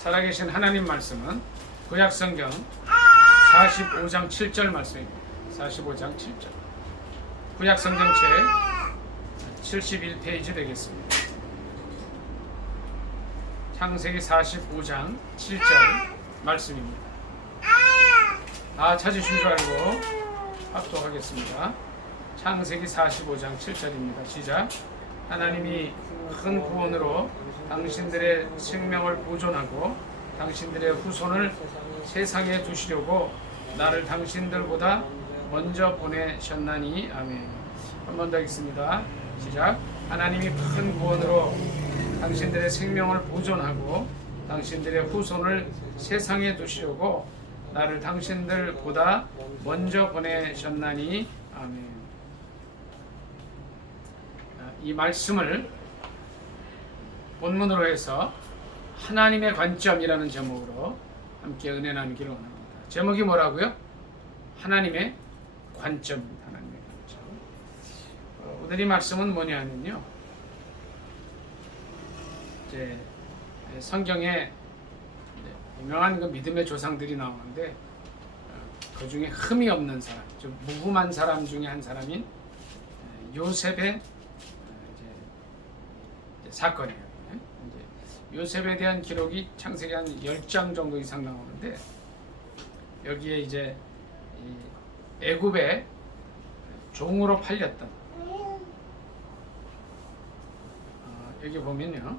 살아계신 하나님 말씀은 구약성경 45장 7절 말씀입니다. 45장 7절. 구약성경 책 71페이지 되겠습니다. 창세기 45장 7절 말씀입니다. 찾으신 줄 알고 합독하겠습니다. 창세기 45장 7절입니다. 시작. 하나님이 큰 구원으로 당신들의 생명을 보존하고 당신들의 후손을 세상에 두시려고 나를 당신들보다 먼저 보내셨나니. 아멘. 한 번 더 읽습니다. 시작. 하나님이 큰 구원으로 당신들의 생명을 보존하고 당신들의 후손을 세상에 두시려고 나를 당신들보다 먼저 보내셨나니. 아멘. 이 말씀을 본문으로 해서 하나님의 관점이라는 제목으로 함께 은혜 나누기를 원합니다. 제목이 뭐라고요? 하나님의 관점입니다. 하나님의 관점. 오늘 이 말씀은 뭐냐면요, 이제 성경에 유명한 그 믿음의 조상들이 나오는데 그 중에 흠이 없는 사람, 좀 무hum한 사람 중에 한 사람인 요셉의 이제 사건이에요. 요셉에 대한 기록이 창세기 한 10장 정도 이상 나오는데, 여기에 이제 애굽에 종으로 팔렸던, 여기 보면요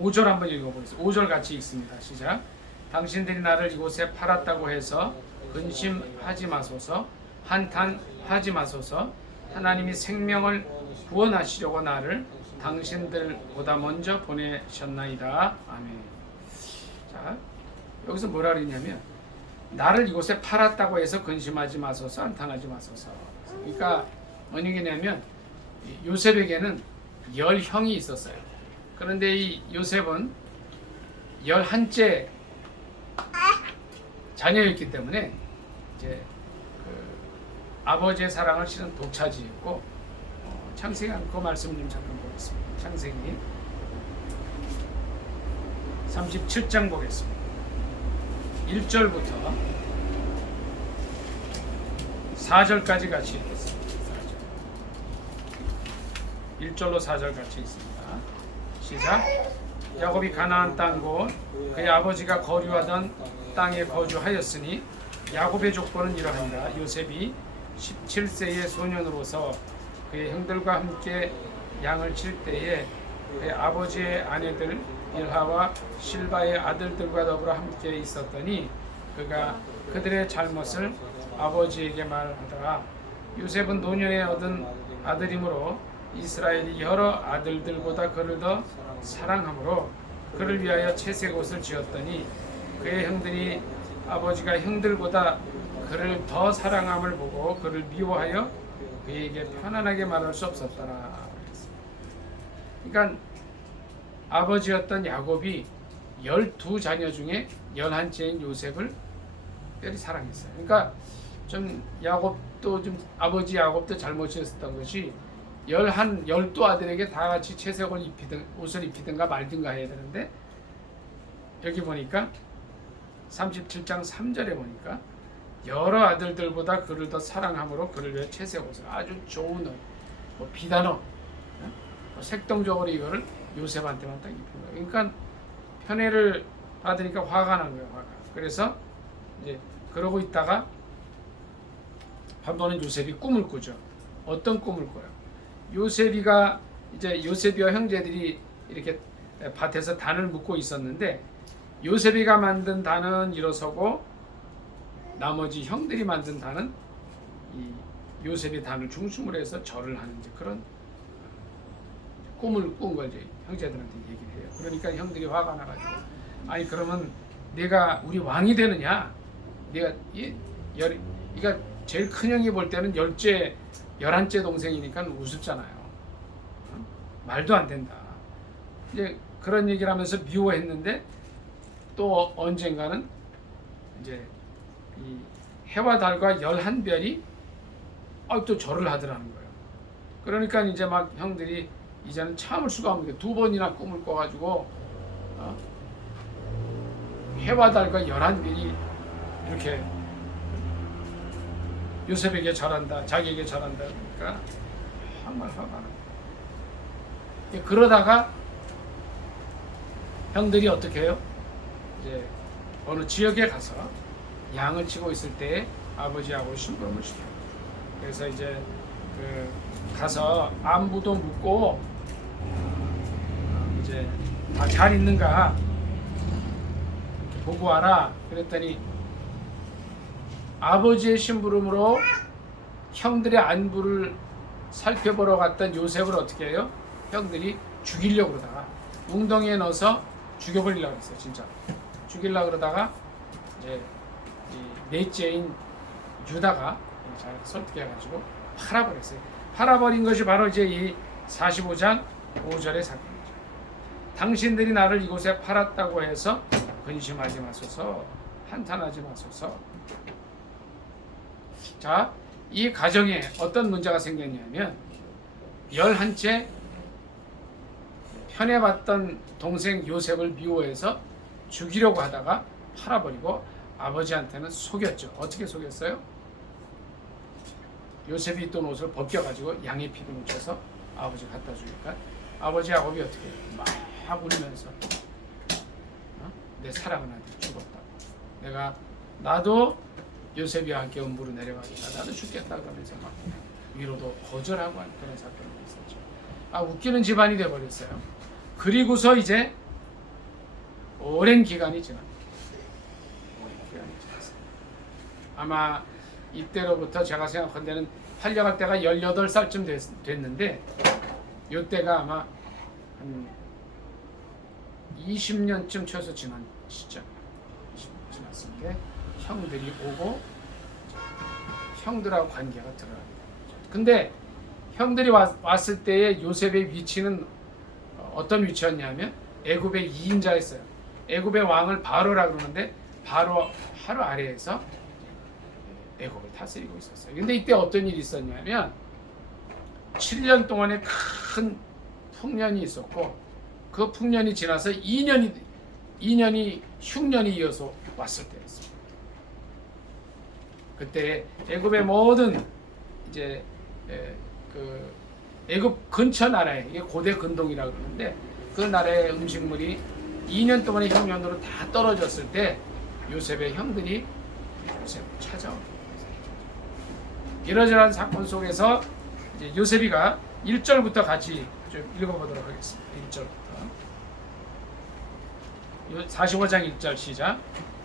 5절 한번 읽어보겠습니다. 5절 같이 읽습니다. 시작. 당신들이 나를 이곳에 팔았다고 해서 근심하지 마소서, 한탄하지 마소서. 하나님이 생명을 구원하시려고 나를 당신들보다 먼저 보내셨나이다. 아멘. 자, 여기서 뭐라 그러냐면, 나를 이곳에 팔았다고 해서 근심하지 마소서, 한탄하지 마소서. 그러니까 뭔 얘기냐면, 요셉에게는 10형이 있었어요. 그런데 이 요셉은 11째 자녀였기 때문에 이제 아버지의 사랑을 실은 독차지했고, 창세기 그 말씀을 좀 잠깐 보겠습니다. 창세기 37장 보겠습니다. 1절부터 4절까지 같이 읽겠습니다. 1절로 4절 같이 있습니다. 시작. 야곱이 가나안 땅 곧 그의 아버지가 거류하던 땅에 거주하였으니 야곱의 조건은 이러한다. 요셉이 17세의 소년으로서 그의 형들과 함께 양을 칠 때에 그의 아버지의 아내들 빌하와 실바의 아들들과 더불어 함께 있었더니 그가 그들의 잘못을 아버지에게 말하더라. 요셉은 노년에 얻은 아들이므로 이스라엘이 여러 아들들보다 그를 더 사랑하므로 그를 위하여 채색 옷을 지었더니 그의 형들이 아버지가 형들보다 그를 더 사랑함을 보고 그를 미워하여 그에게 편안하게 말할 수 없었더라. 그러니까 아버지였던 야곱이 12자녀 중에 11째인 요셉을 특별히 사랑했어요. 그러니까 좀 야곱도 좀 아버지 야곱도 잘못이었던 것이 12아들에게 다 같이 채색을 옷을 입히든가 말든가 해야 되는데, 여기 보니까 37장 3절에 보니까 여러 아들들보다 그를 더 사랑함으로 그를 위해 채색 옷을, 아주 좋은 옷, 뭐 비단 옷, 색동적으로 이거를 요셉한테만 딱 입힌 거예요. 그러니까 편애를 받으니까 화가 난 거예요. 화가. 그래서 이제 그러고 있다가 한 번은 요셉이 꿈을 꾸죠. 어떤 꿈을 꿔요? 요셉이가 이제 요셉이와 형제들이 이렇게 밭에서 단을 묶고 있었는데, 요셉이가 만든 단은 일어서고 나머지 형들이 만든 단은 이 요셉의 단을 중심으로 해서 절을 하는 그런 꿈을 꾼 걸 이제 형제들한테 얘기를 해요. 그러니까 형들이 화가 나가지고, 아니 그러면 내가 우리 왕이 되느냐? 내가 그러니까 제일 큰 형이 볼 때는 11째 동생이니까 우습잖아요. 말도 안 된다. 이제 그런 얘기를 하면서 미워했는데, 또 언젠가는 이제 이 해와 달과 11별이 또 절을 하더라는 거예요. 그러니까 이제 막 형들이 이제는 참을 수가 없는 게 2번이나 꿈을 꿔가지고 해와 달과 11별이 이렇게 요셉에게 절한다, 자기에게 절한다 그러니까 정말 화가 나. 그러다가 형들이 어떻게 해요? 이제 어느 지역에 가서 양을 치고 있을 때 아버지하고 심부름을 시켜요. 그래서 이제 가서 안부도 묻고 이제 다 잘 있는가 이렇게 보고 와라. 그랬더니 아버지의 심부름으로 형들의 안부를 살펴보러 갔던 요셉을 어떻게 해요? 형들이 죽이려고 그러다가 웅덩이에 넣어서 죽여버리려고 했어요. 진짜 죽이려고 그러다가 이제 이 넷째인 유다가 잘 설득해가지고 팔아버렸어요. 팔아버린 것이 바로 이제 이 45장 5절의 사건이죠. 당신들이 나를 이곳에 팔았다고 해서 근심하지 마소서, 한탄하지 마소서. 자, 이 가정에 어떤 문제가 생겼냐면 11채 편애받던 동생 요셉을 미워해서 죽이려고 하다가 팔아버리고 아버지한테는 속였죠. 어떻게 속였어요? 요셉이 입던 옷을 벗겨가지고 양의 피를 묻혀서 아버지 갖다 주니까 아버지 야곱이 어떻게 해요? 막 울면서 내 사랑은 한테 죽었다. 나도 요셉이와 함께 음부로 내려가니까 나도 죽겠다 그러면서 막 위로도 거절하고 하는 그런 사건이 있었죠. 웃기는 집안이 돼버렸어요. 그리고서 이제 오랜 기간이 지납니다. 아마 이때로부터 제가 생각한 데는 팔려갈 때가 18살쯤 됐는데 이때가 아마 한 20년쯤 최소 지난 시점 지났을 때 형들이 오고 형들하고 관계가 들어갑니다. 근데 형들이 왔을 때의 요셉의 위치는 어떤 위치였냐면 애굽의 2인자였어요. 애굽의 왕을 바로라 그러는데 바로 하루 아래에서 애굽을 다스리고 있었어요. 근데 이때 어떤 일이 있었냐면 7년 동안의 큰 풍년이 있었고 그 풍년이 지나서 2년이 흉년이 이어서 왔을 때였습니다. 그때 애굽의 모든 이제 그 애굽 근처 나라에 이게 고대 근동이라고 그러는데 그 나라의 음식물이 2년 동안의 흉년으로 다 떨어졌을 때 요셉의 형들이 요셉을 찾아옵니다. 이러저러한 사건 속에서 이제 요셉이가 1절부터 같이 좀 읽어보도록 하겠습니다. 1절부터 45장 1절 시작.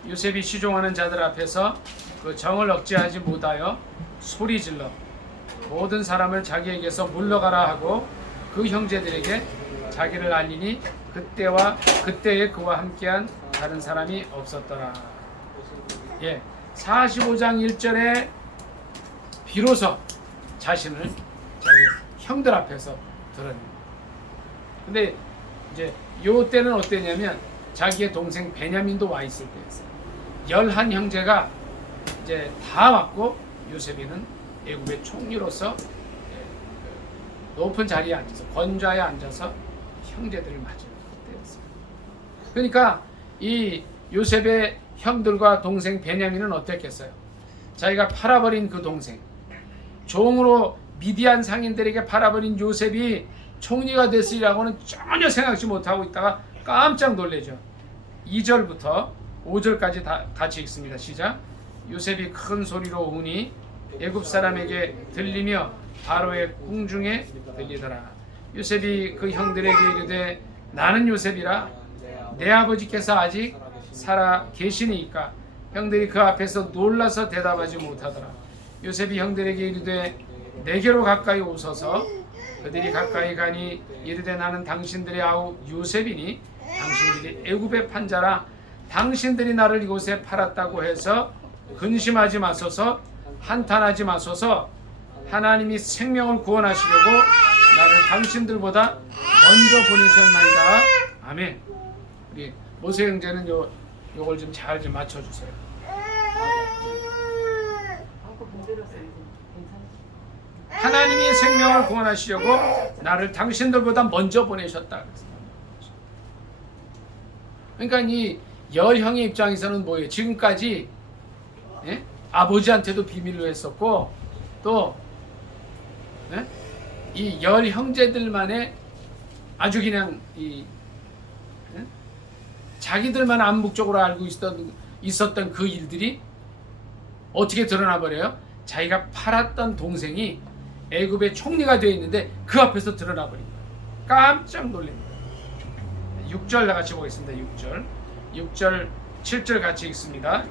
요셉이 시종하는 자들 앞에서 그 정을 억제하지 못하여 소리질러 모든 사람을 자기에게서 물러가라 하고 그 형제들에게 자기를 알리니 그때와 그때에 그와 함께한 다른 사람이 없었더라. 45장 1절에 비로소 자신을 자기 형들 앞에서 드러냅니다. 근데 이제 요 때는 어땠냐면 자기의 동생 베냐민도 와 있을 때였어요. 11 형제가 이제 다 왔고 요셉이는 애굽의 총리로서 높은 자리에 앉아서 권좌에 앉아서 형제들을 맞이할 때였어요. 그러니까 이 요셉의 형들과 동생 베냐민은 어땠겠어요? 자기가 팔아버린 그 동생, 종으로 미디안 상인들에게 팔아버린 요셉이 총리가 됐으리라고는 전혀 생각지 못하고 있다가 깜짝 놀래죠. 2절부터 5절까지 다 같이 읽습니다. 시작. 요셉이 큰 소리로 우니 애굽 사람에게 들리며 바로의 궁중에 들리더라. 요셉이 그 형들에게 이르되 나는 요셉이라 내 아버지께서 아직 살아 계시니까. 형들이 그 앞에서 놀라서 대답하지 못하더라. 요셉이 형들에게 이르되 내게로 가까이 오소서. 그들이 가까이 가니 이르되 나는 당신들의 아우 요셉이니 당신들이 애굽의 판자라. 당신들이 나를 이곳에 팔았다고 해서 근심하지 마소서, 한탄하지 마소서. 하나님이 생명을 구원하시려고 나를 당신들보다 먼저 보내셨나이다. 아멘. 우리 모세 형제는 요걸 좀 잘 좀 맞춰주세요. 하나님이 생명을 구원하시려고 나를 당신들보다 먼저 보내셨다. 그러니까 이 열형의 입장에서는 뭐예요? 지금까지 예? 아버지한테도 비밀로 했었고 또 예? 이 열 형제들만의 아주 그냥 이 예? 자기들만 암묵적으로 알고 있었던 그 일들이 어떻게 드러나 버려요? 자기가 팔았던 동생이 애굽의 총리가 되어 있는데 그 앞에서 드러나 버린 거예요. 깜짝 놀랍니다. 6절 같이 보겠습니다. 6절 7절 같이 읽습니다.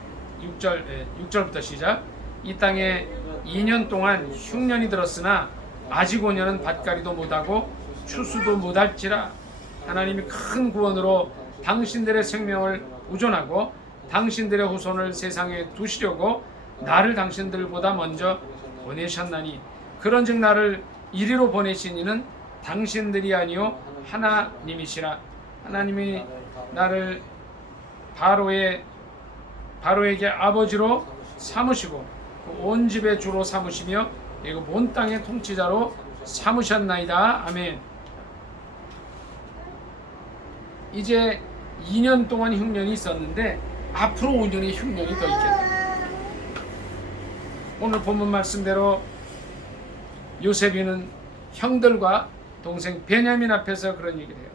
6절부터 시작. 이 땅에 2년 동안 흉년이 들었으나 아직 5년은 밭갈이도 못하고 추수도 못할지라. 하나님이 큰 구원으로 당신들의 생명을 우존하고 당신들의 후손을 세상에 두시려고 나를 당신들보다 먼저 보내셨나니 그런즉 나를 이리로 보내신 이는 당신들이 아니요 하나님이시라. 하나님이 나를 바로에게 아버지로 삼으시고 온 집의 주로 삼으시며 애굽 온 땅의 통치자로 삼으셨나이다. 아멘. 이제 2년 동안 흉년이 있었는데 앞으로 5년의 흉년이 더 있겠다. 오늘 본문 말씀대로 요셉이는 형들과 동생 베냐민 앞에서 그런 얘기를 해요.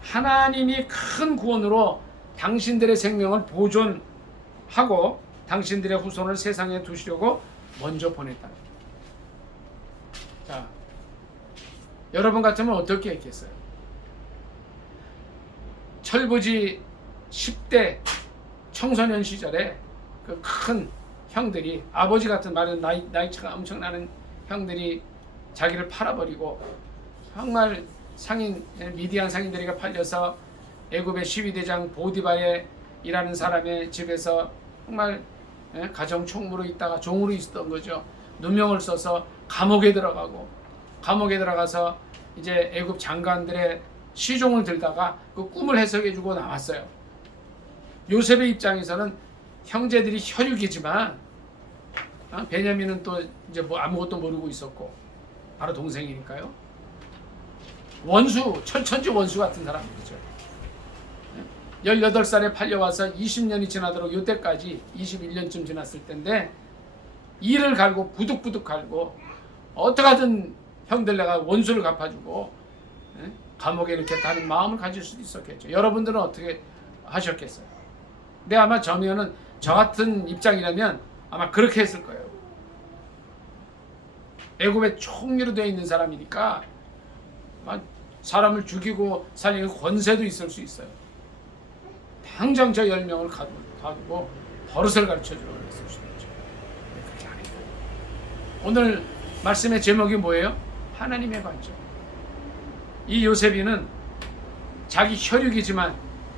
하나님이 큰 구원으로 당신들의 생명을 보존하고 당신들의 후손을 세상에 두시려고 먼저 보냈다. 자, 여러분 같으면 어떻게 했겠어요? 철부지 10대 청소년 시절에 그 큰 형들이 아버지 같은 말은 나이차가 엄청나는 형들이 자기를 팔아버리고 정말 미디안 상인들에게 팔려서 애굽의 시위대장 보디바에 일하는 사람의 집에서 정말 가정 총무로 있다가 종으로 있었던 거죠. 누명을 써서 감옥에 들어가서 이제 애굽 장관들의 시종을 들다가 그 꿈을 해석해주고 나왔어요. 요셉의 입장에서는 형제들이 혈육이지만 베냐민은 또 이제 뭐 아무것도 모르고 있었고 바로 동생이니까요. 원수, 철천지 원수 같은 사람이죠. 18살에 팔려와서 20년이 지나도록 요때까지 21년쯤 지났을 텐데 이를 갈고 부득부득 갈고 어떡하든 형들 내가 원수를 갚아주고 감옥에 이렇게 다는 마음을 가질 수도 있었겠죠. 여러분들은 어떻게 하셨겠어요? 근데 아마 저 같은 입장이라면 아마 그렇게 했을 거예요. 애굽의 총리로 되어 있는 사람이니까 사람을 죽이고 살리는 권세도 있을 수 있어요. 당장 저 10명을 가두고 버릇을 가르쳐주라고 했을 수도 있죠. 그렇게 안 해요. 오늘 말씀의 제목이 뭐예요? 하나님의 관점. 이 요셉이는 자기 혈육이지만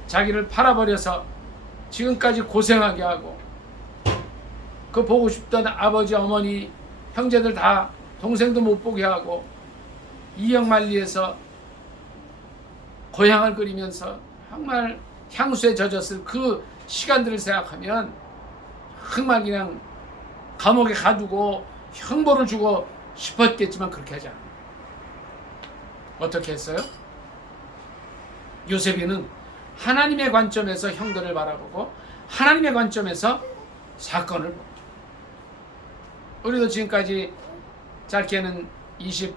자기를 팔아버려서 지금까지 고생하게 하고 그 보고 싶던 아버지, 어머니, 형제들 다 동생도 못 보게 하고 이역만리에서 고향을 그리면서 정말 향수에 젖었을 그 시간들을 생각하면 정말 그냥 감옥에 가두고 형벌을 주고 싶었겠지만 그렇게 하지 않아요. 어떻게 했어요? 요셉이는 하나님의 관점에서 형들을 바라보고 하나님의 관점에서 사건을 보고 우리도 지금까지 짧게는 27,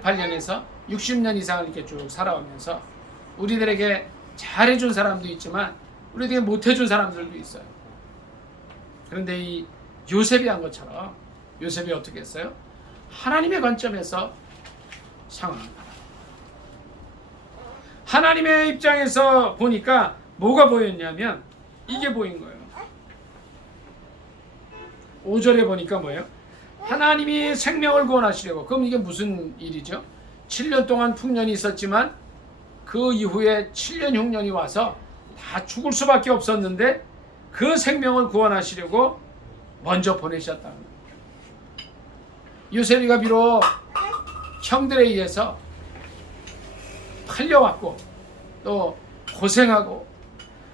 8년에서 60년 이상을 이렇게 쭉 살아오면서 우리들에게 잘해준 사람도 있지만 우리에게 못해준 사람들도 있어요. 그런데 이 요셉이 한 것처럼 요셉이 어떻게 했어요? 하나님의 관점에서 상황을 바라보고 하나님의 입장에서 보니까 뭐가 보였냐면 이게 보인 거예요. 5절에 보니까 뭐예요? 하나님이 생명을 구원하시려고. 그럼 이게 무슨 일이죠? 7년 동안 풍년이 있었지만 그 이후에 7년 흉년이 와서 다 죽을 수밖에 없었는데 그 생명을 구원하시려고 먼저 보내셨다는 거예요. 요셉이가 비록 형들에 의해서 팔려왔고 또 고생하고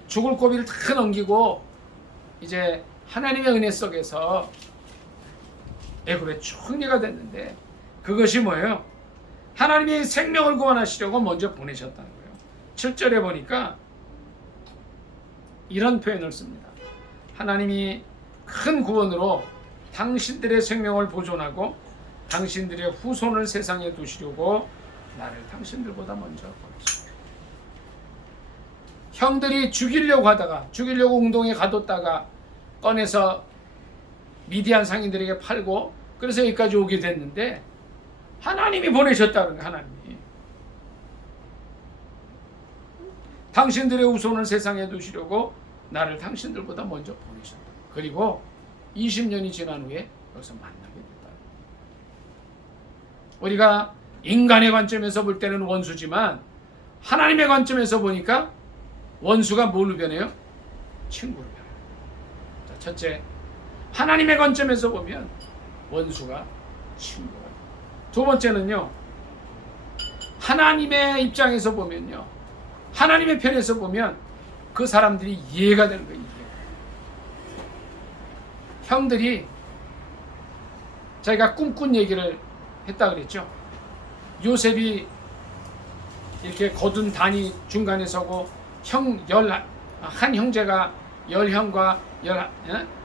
죽을 고비를 다 넘기고 이제 하나님의 은혜 속에서 애굽의 총리가 됐는데 그것이 뭐예요? 하나님이 생명을 구원하시려고 먼저 보내셨다는 거예요. 7절에 보니까 이런 표현을 씁니다. 하나님이 큰 구원으로 당신들의 생명을 보존하고 당신들의 후손을 세상에 두시려고 나를 당신들보다 먼저 보내셨다. 형들이 죽이려고 하다가 죽이려고 웅동에 가뒀다가 꺼내서 미디안 상인들에게 팔고 그래서 여기까지 오게 됐는데 하나님이 보내셨다는 거예요. 하나님이 당신들의 후손을 세상에 두시려고 나를 당신들보다 먼저 보내셨다. 그리고 20년이 지난 후에 여기서 만나게 됐다. 우리가 인간의 관점에서 볼 때는 원수지만 하나님의 관점에서 보니까 원수가 뭘로 변해요? 친구로 변해요. 자, 첫째, 하나님의 관점에서 보면 원수가 친구가 돼요. 두 번째는요, 하나님의 입장에서 보면요, 하나님의 편에서 보면 그 사람들이 이해가 되는 거예요. 형들이 자기가 꿈꾼 얘기를 했다 그랬죠. 요셉이 이렇게 거둔 단이 중간에 서고 한 형제가 10형과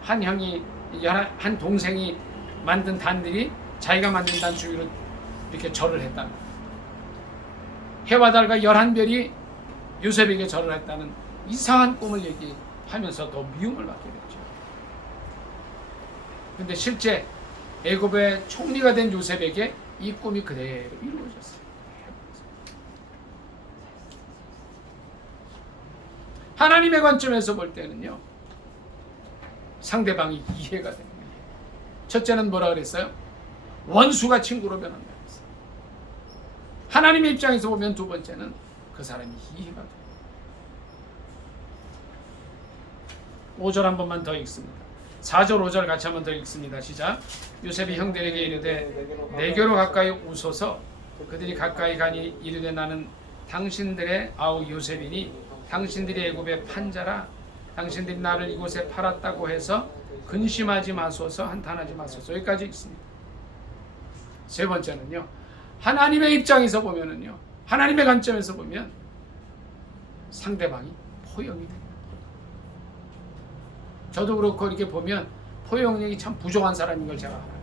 한 형이 한 동생이 만든 단들이 자기가 만든 단 주위로 이렇게 절을 했다. 해와 달과 11별이 요셉에게 절을 했다는 이상한 꿈을 얘기하면서 더 미움을 받게 됐죠. 근데 실제 애굽의 총리가 된 요셉에게 이 꿈이 그대로 이루어졌어요. 하나님의 관점에서 볼 때는요, 상대방이 이해가 되는 거예요. 첫째는 뭐라 그랬어요? 원수가 친구로 변한다 그랬어요. 하나님의 입장에서 보면 두 번째는 그 사람이 이해가 돼요. 5절 한 번만 더 읽습니다. 4절 5절 같이 한 번 더 읽습니다. 시작. 요셉이 형들에게 이르되 내게로 가까이 오소서. 그들이 가까이 가니 이르되 나는 당신들의 아우 요셉이니 당신들이 애굽의 판자라. 당신들이 나를 이곳에 팔았다고 해서 근심하지 마소서, 한탄하지 마소서. 여기까지 읽습니다. 세 번째는요, 하나님의 입장에서 보면은요, 하나님의 관점에서 보면 상대방이 포용이 됩니다. 저도 그렇고 이렇게 보면 포용력이 참 부족한 사람인 걸 제가 알아요.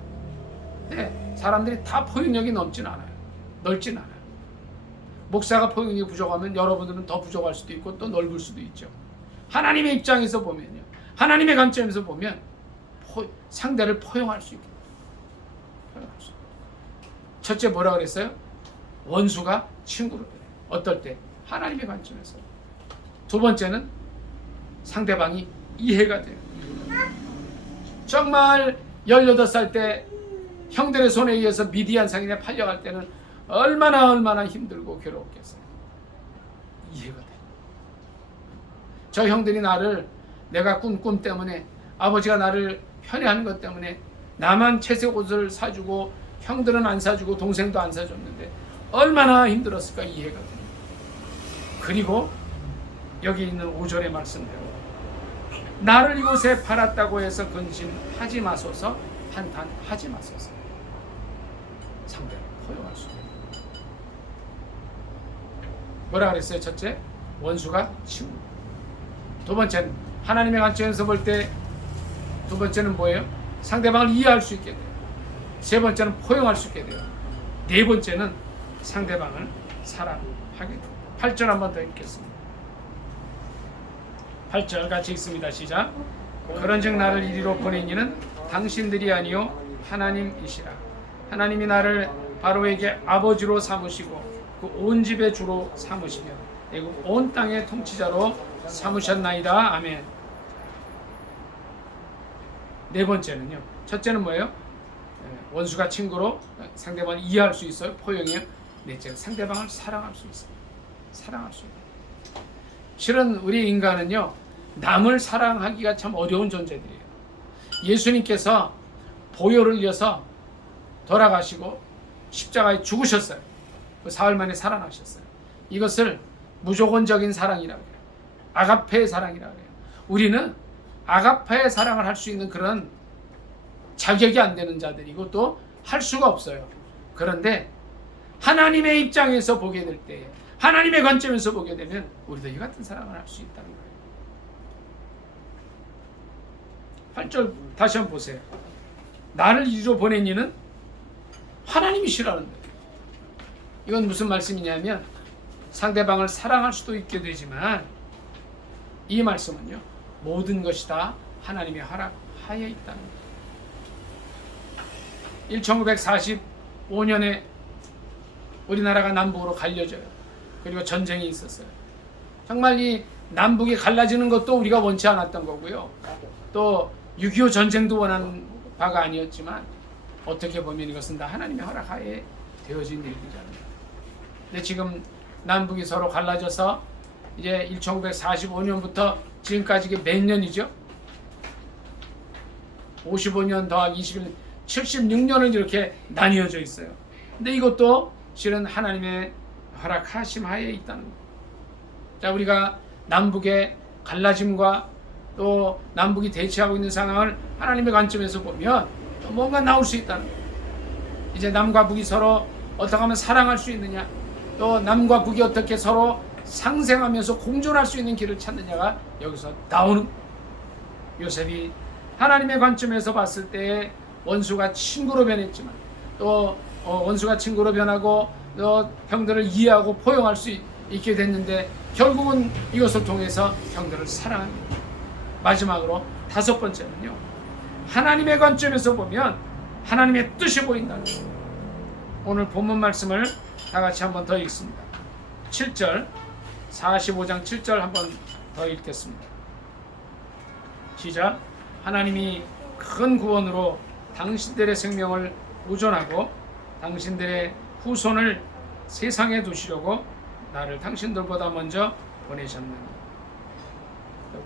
네, 사람들이 다 포용력이 넓진 않아요. 목사가 포용력이 부족하면 여러분들은 더 부족할 수도 있고 또 넓을 수도 있죠. 하나님의 입장에서 보면요, 하나님의 관점에서 보면 상대를 포용할 수 있게 돼요. 첫째 뭐라 그랬어요? 원수가 친구로 돼요. 어떨 때? 하나님의 관점에서. 두 번째는 상대방이 이해가 돼요. 정말 18살 때 형들의 손에 의해서 미디안 상인에 팔려갈 때는 얼마나 힘들고 괴로웠겠어요. 이해가 돼요. 저 형들이 나를 내가 꾼 꿈 때문에 아버지가 나를 편애하는 것 때문에 나만 채색 옷을 사주고 형들은 안 사주고 동생도 안 사줬는데 얼마나 힘들었을까 이해가 돼요. 그리고 여기 있는 5절의 말씀대로 나를 이곳에 팔았다고 해서 근심하지 마소서, 한탄하지 마소서. 상대를 포용할 수 있는. 뭐라 그랬어요? 첫째, 원수가 친구. 두 번째는 하나님의 관점에서 볼 때 두 번째는 뭐예요? 상대방을 이해할 수 있게 돼요. 세 번째는 포용할 수 있게 돼요. 네 번째는 상대방을 사랑하게 돼요. 8절 한번 더 읽겠습니다. 8절 같이 읽습니다. 시작. 그런즉 나를 이리로 보낸 이는 당신들이 아니요 하나님이시라. 하나님이 나를 바로에게 아버지로 삼으시고 그 온 집의 주로 삼으시며 애굽 온 땅의 통치자로 삼으셨나이다. 아멘. 네 번째는요. 첫째는 뭐예요? 원수가 친구로 상대방을 이해할 수 있어요. 포용이에요. 넷째는 상대방을 사랑할 수 있어요. 사랑할 수 있어요. 실은 우리 인간은요, 남을 사랑하기가 참 어려운 존재들이에요. 예수님께서 보혈을 이어서 돌아가시고 십자가에 죽으셨어요. 그 사흘 만에 살아나셨어요. 이것을 무조건적인 사랑이라고 해요. 아가페의 사랑이라고 해요. 우리는 아가페의 사랑을 할 수 있는 그런 자격이 안 되는 자들이고 또 할 수가 없어요. 그런데 하나님의 입장에서 보게 될 때, 하나님의 관점에서 보게 되면 우리도 이 같은 사랑을 할 수 있다는 거예요. 8절 다시 한번 보세요. 나를 이리로 보낸 이는 하나님이시라는데, 이건 무슨 말씀이냐면 상대방을 사랑할 수도 있게 되지만 이 말씀은요, 모든 것이 다 하나님의 허락하에 있다는 거예요. 1945년에 우리나라가 남북으로 갈려져요. 그리고 전쟁이 있었어요. 정말 이 남북이 갈라지는 것도 우리가 원치 않았던 거고요. 또 6.25 전쟁도 원하는 바가 아니었지만 어떻게 보면 이것은 다 하나님의 허락하에 되어진 일이잖아요. 근데 지금 남북이 서로 갈라져서 이제 1945년부터 지금까지 이게 몇 년이죠? 55년 더하기 21년, 76년은 이렇게 나뉘어져 있어요. 근데 이것도 실은 하나님의 허락하심 하에 있다는 거예요. 자, 우리가 남북의 갈라짐과 또 남북이 대치하고 있는 상황을 하나님의 관점에서 보면 뭔가 나올 수 있다는 거예요. 이제 남과 북이 서로 어떻게 하면 사랑할 수 있느냐, 또 남과 북이 어떻게 서로 상생하면서 공존할 수 있는 길을 찾느냐가 여기서 나오는 거예요. 요셉이 하나님의 관점에서 봤을 때 원수가 친구로 변했지만 또 원수가 친구로 변하고 또 형들을 이해하고 포용할 수 있게 됐는데 결국은 이것을 통해서 형들을 사랑합니다. 마지막으로 다섯 번째는요, 하나님의 관점에서 보면 하나님의 뜻이 보인다는 거예요. 오늘 본문 말씀을 다 같이 한번 더 읽습니다. 7절, 45장 7절 한번 더 읽겠습니다. 시작. 하나님이 큰 구원으로 당신들의 생명을 보존하고 당신들의 후손을 세상에 두시려고 나를 당신들보다 먼저 보내셨느니.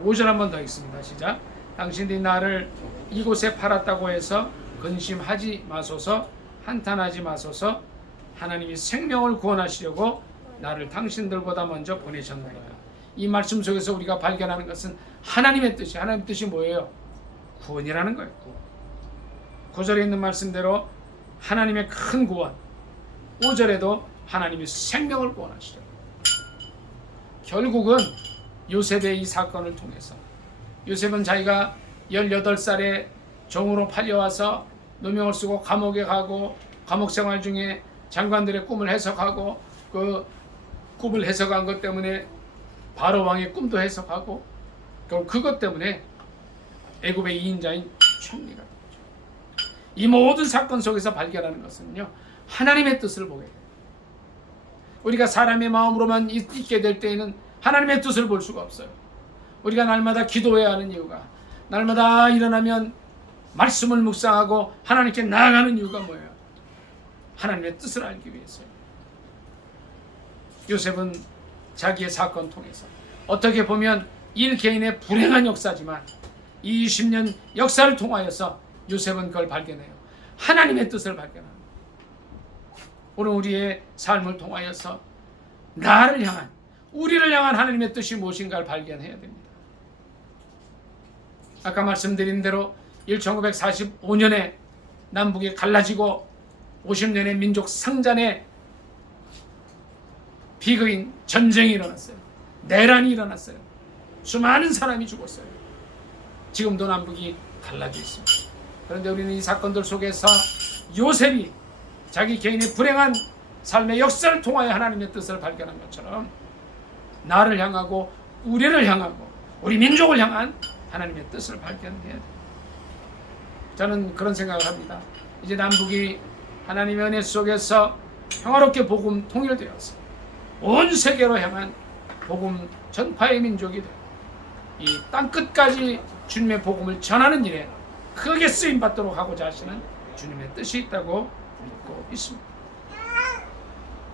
5절 한번 더 읽습니다. 시작. 당신들이 나를 이곳에 팔았다고 해서 근심하지 마소서, 한탄하지 마소서. 하나님이 생명을 구원하시려고 나를 당신들보다 먼저 보내셨나이다. 이 말씀 속에서 우리가 발견하는 것은 하나님의 뜻이, 하나님의 뜻이 뭐예요? 구원이라는 거예요. 9절에 있는 말씀대로 하나님의 큰 구원, 5절에도 하나님이 생명을 구원하시려. 결국은 요셉의 이 사건을 통해서, 요셉은 자기가 18살에 종으로 팔려와서 누명을 쓰고 감옥에 가고 감옥 생활 중에 장관들의 꿈을 해석하고 그 꿈을 해석한 것 때문에 바로 왕의 꿈도 해석하고 결국 그것 때문에 애굽의 2인자인 총리가 되죠. 이 모든 사건 속에서 발견하는 것은요, 하나님의 뜻을 보게 돼요. 우리가 사람의 마음으로만 있게 될 때에는 하나님의 뜻을 볼 수가 없어요. 우리가 날마다 기도해야 하는 이유가, 날마다 일어나면 말씀을 묵상하고 하나님께 나아가는 이유가 뭐예요? 하나님의 뜻을 알기 위해서요. 요셉은 자기의 사건 통해서 어떻게 보면 일개인의 불행한 역사지만 20년 역사를 통하여서 요셉은 그걸 발견해요. 하나님의 뜻을 발견합니다. 오늘 우리의 삶을 통하여서 나를 향한, 우리를 향한 하나님의 뜻이 무엇인가를 발견해야 됩니다. 아까 말씀드린 대로 1945년에 남북이 갈라지고 50년의 민족 상잔의 비극인 전쟁이 일어났어요. 내란이 일어났어요. 수많은 사람이 죽었어요. 지금도 남북이 갈라져 있습니다. 그런데 우리는 이 사건들 속에서 요셉이 자기 개인의 불행한 삶의 역사를 통하여 하나님의 뜻을 발견한 것처럼 나를 향하고 우리를 향하고 우리 민족을 향한 하나님의 뜻을 발견해야 돼요. 저는 그런 생각을 합니다. 이제 남북이 하나님의 은혜 속에서 평화롭게 복음 통일되어서 온 세계로 향한 복음 전파의 민족이 되고 이 땅끝까지 주님의 복음을 전하는 일에 크게 쓰임받도록 하고자 하시는 주님의 뜻이 있다고 믿고 있습니다.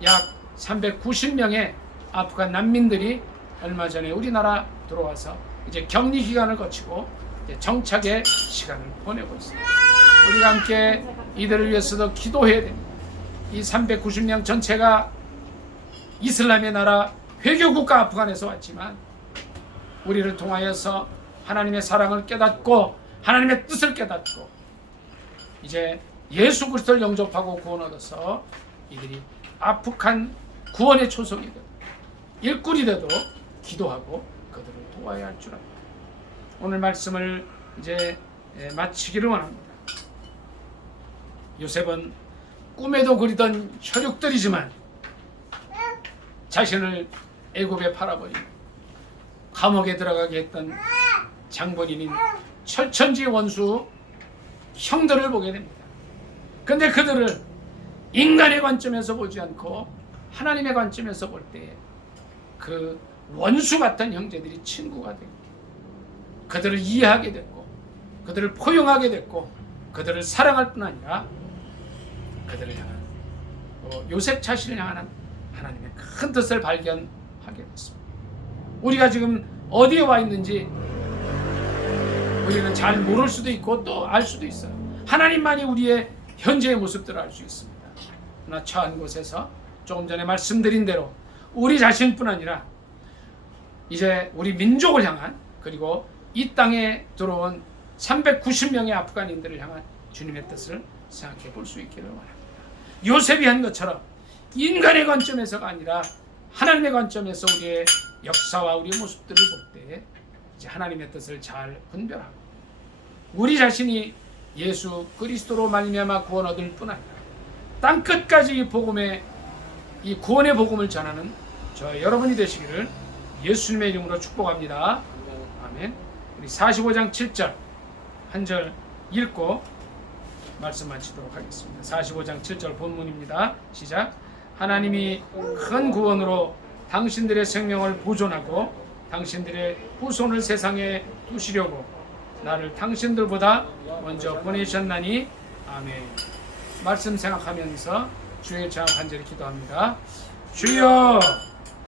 약 390명의 아프간 난민들이 얼마 전에 우리나라 들어와서 이제 격리 기간을 거치고 이제 정착의 시간을 보내고 있습니다. 우리가 함께 이들을 위해서도 기도해야 됩니다. 이 390명 전체가 이슬람의 나라 회교국가 아프간에서 왔지만 우리를 통하여서 하나님의 사랑을 깨닫고 하나님의 뜻을 깨닫고 이제 예수 그리스도를 영접하고 구원 얻어서 이들이 아프간 구원의 초석이 되고 일꾼이 되도록 기도하고 그들을 도와야 할 줄 압니다. 오늘 말씀을 이제 마치기를 원합니다. 요셉은 꿈에도 그리던 혈육들이지만 자신을 애굽에 팔아버린 감옥에 들어가게 했던 장본인인 철천지 원수 형들을 보게 됩니다. 근데 그들을 인간의 관점에서 보지 않고 하나님의 관점에서 볼 때 그 원수 같은 형제들이 친구가 되고 그들을 이해하게 됐고 그들을 포용하게 됐고 그들을 사랑할 뿐 아니라 그들을 향한 요셉 자신을 향한 하나님의 큰 뜻을 발견하게 됐습니다. 우리가 지금 어디에 와 있는지 우리는 잘 모를 수도 있고 또 알 수도 있어요. 하나님만이 우리의 현재의 모습들을 알 수 있습니다. 그러나 처한 곳에서 조금 전에 말씀드린 대로 우리 자신뿐 아니라 이제 우리 민족을 향한 그리고 이 땅에 들어온 390명의 아프간인들을 향한 주님의 뜻을 생각해 볼 수 있기를 원합니다. 요셉이 한 것처럼 인간의 관점에서가 아니라 하나님의 관점에서 우리의 역사와 우리의 모습들을 볼 때 이제 하나님의 뜻을 잘 분별하고 우리 자신이 예수 그리스도로 말미암아 구원 얻을 뿐 아니라 땅 끝까지 이 복음의 이 구원의 복음을 전하는 저 여러분이 되시기를 예수님의 이름으로 축복합니다. 아멘. 우리 45장 7절 한 절 읽고 말씀 마치도록 하겠습니다. 45장 7절 본문입니다. 시작. 하나님이 큰 구원으로 당신들의 생명을 보존하고 당신들의 후손을 세상에 두시려고 나를 당신들보다 먼저 보내셨나니 아멘. 말씀 생각하면서 주의 장 간절히 기도합니다. 주여